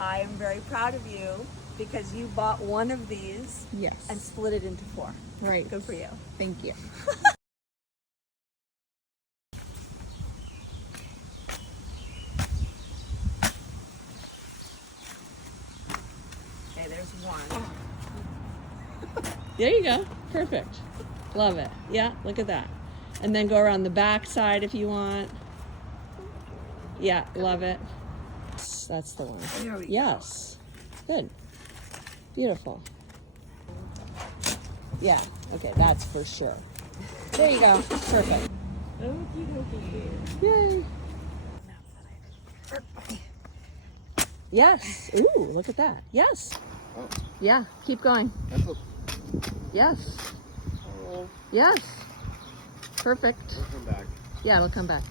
I am very proud of you because you bought one of these Yes. and split it into 4. Right. Good for you. Thank you. Okay, there's one. There you go. Perfect. Love it. Yeah, look at that. And then go around the back side if you want. Yeah, love it. That's the one. There we go. Yes. Good. Beautiful. Yeah. Okay, that's for sure. There you go. Perfect. Okie dokie. Yay. Yes. Ooh, look at that. Yes. Oh, Yeah, keep going. that's a, Yes. oh, Yes. Perfect. we'll come back. Yeah, it'll come back.